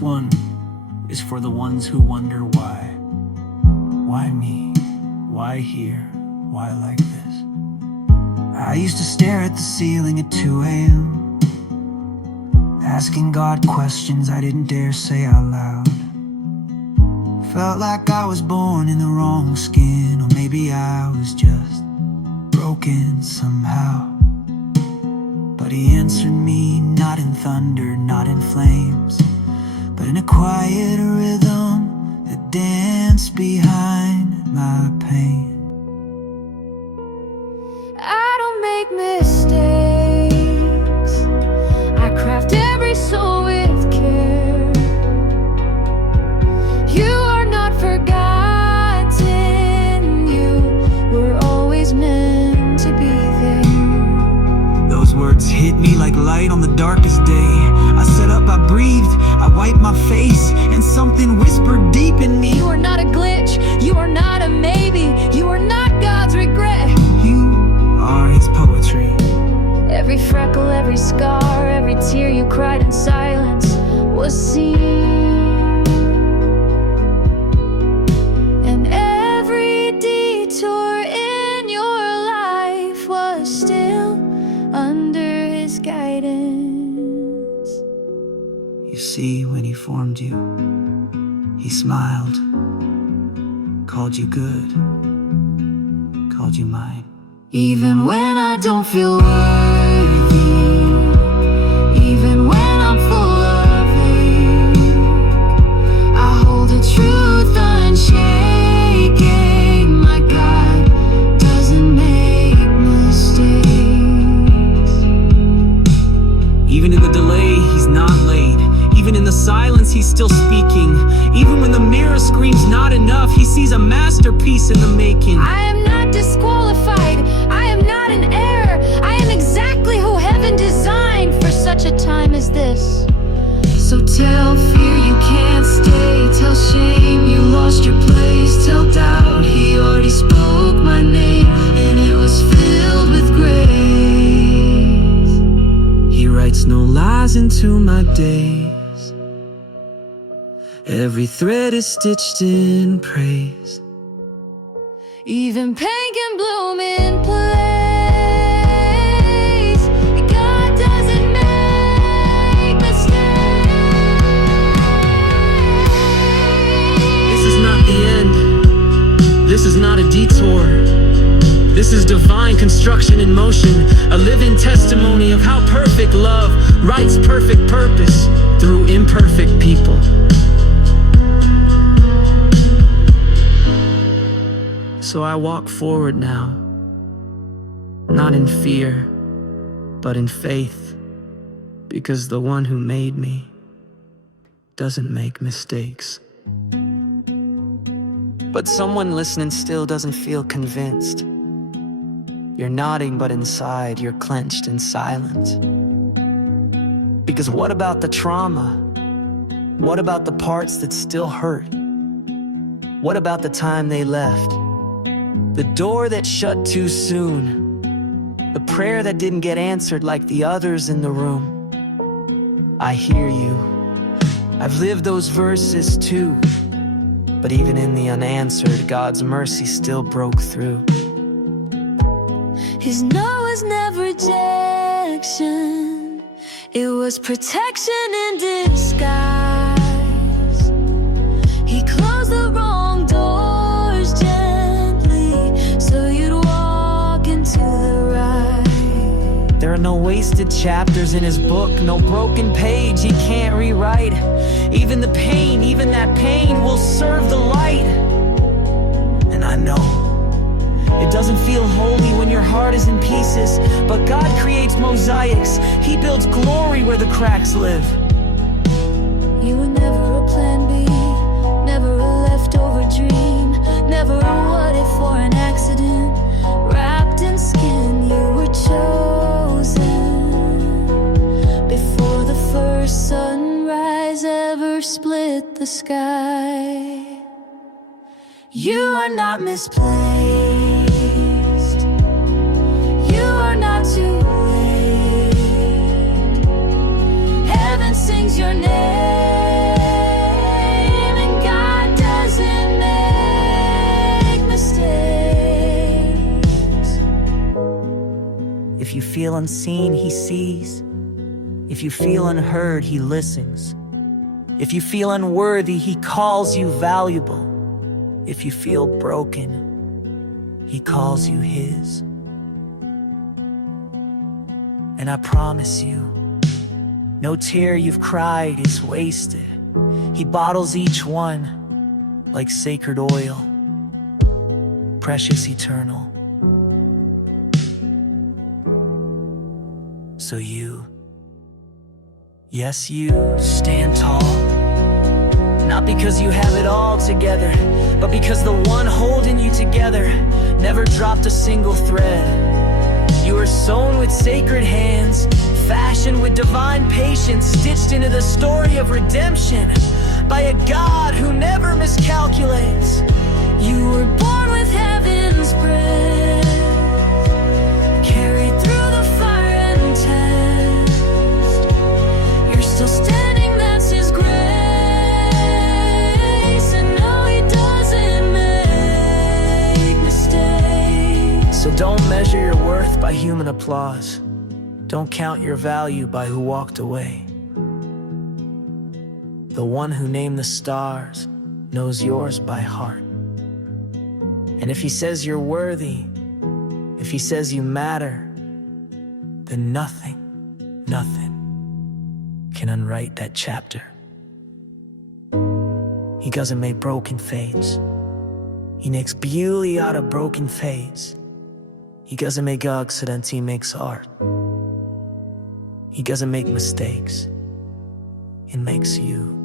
This one is for the ones who wonder why. Why me? Why here? Why like this? I used to stare at the ceiling at 2 a.m., asking God questions I didn't dare say out loud. Felt like I was born in the wrong skin, or maybe I was just broken somehow. But he answered me, not in thunder, not in flames, but in a quiet rhythm that danced behind my pain. I don't make mistakes, I craft every soul with care. You are not forgotten, you were always meant to be there. Those words hit me like light on the darkest day. I sat up, I breathed, I wiped my face, and something whispered deep in me. You are not a glitch, you are not a maybe, you are not God's regret. You are his poetry. Every freckle, every scar, every tear you cried in silence was seen. And every detour in your life was still under his guidance. You see, when he formed you, he smiled, called you good, called you mine. Even when I don't feel worthy, even when I'm full of hate, I hold a truth unshaken. My God doesn't make mistakes. Even in the delay, he's not late. Even in the silence, he's still speaking. Even when the mirror screams not enough, he sees a masterpiece in the making. I am not disqualified, I am not an error, I am exactly who heaven designed for such a time as this. So tell fear you can't stay, tell shame you lost your place, tell doubt he already spoke my name and it was filled with grace. He writes no lies into my days. Every thread is stitched in praise. Even pain can bloom in place. God doesn't make mistakes. This is not the end. This is not a detour. This is divine construction in motion, a living testimony of how perfect love writes perfect purpose through imperfect people. So I walk forward now, not in fear, but in faith, because the one who made me doesn't make mistakes. But someone listening still doesn't feel convinced. You're nodding, but inside you're clenched and silent. Because what about the trauma? What about the parts that still hurt? What about the time they left? The door that shut too soon, the prayer that didn't get answered like the others in the room. I hear you. I've lived those verses too. But even in the unanswered, God's mercy still broke through. His no was never rejection, it was protection in disguise. He closed the wrong doors gently, so you'd walk into the right. There are no wasted chapters in his book, no broken page he can't rewrite. Even the pain, even that pain will serve the light. And I know it doesn't feel holy when your heart is in pieces, but God creates mosaics. He builds glory where the cracks live. You were never a plan B, never a leftover dream, never a what if or an accident. Wrapped in skin, you were chosen before the first sunrise ever split the sky. You are not misplaced, you are not too late. Heaven sings your name. If you feel unseen, he sees. If you feel unheard, he listens. If you feel unworthy, he calls you valuable. If you feel broken, he calls you his. And I promise you, no tear you've cried is wasted. He bottles each one like sacred oil, precious, eternal. So you, yes, you stand tall. Not because you have it all together, but because the one holding you together never dropped a single thread. You are sewn with sacred hands, fashioned with divine patience, stitched into the story of redemption by a God who never miscalculates. You were born with heaven's breath, carried through the fire and test. You're still standing, that's his grace. And no, he doesn't make mistakes. So don't measure your worth by human applause. Don't count your value by who walked away. The one who named the stars knows yours by heart. And if he says you're worthy, if he says you matter, then nothing can unwrite that chapter. He doesn't make broken fades. He makes beauty out of broken fades. He doesn't make accidents, he makes art. He doesn't make mistakes, it makes you.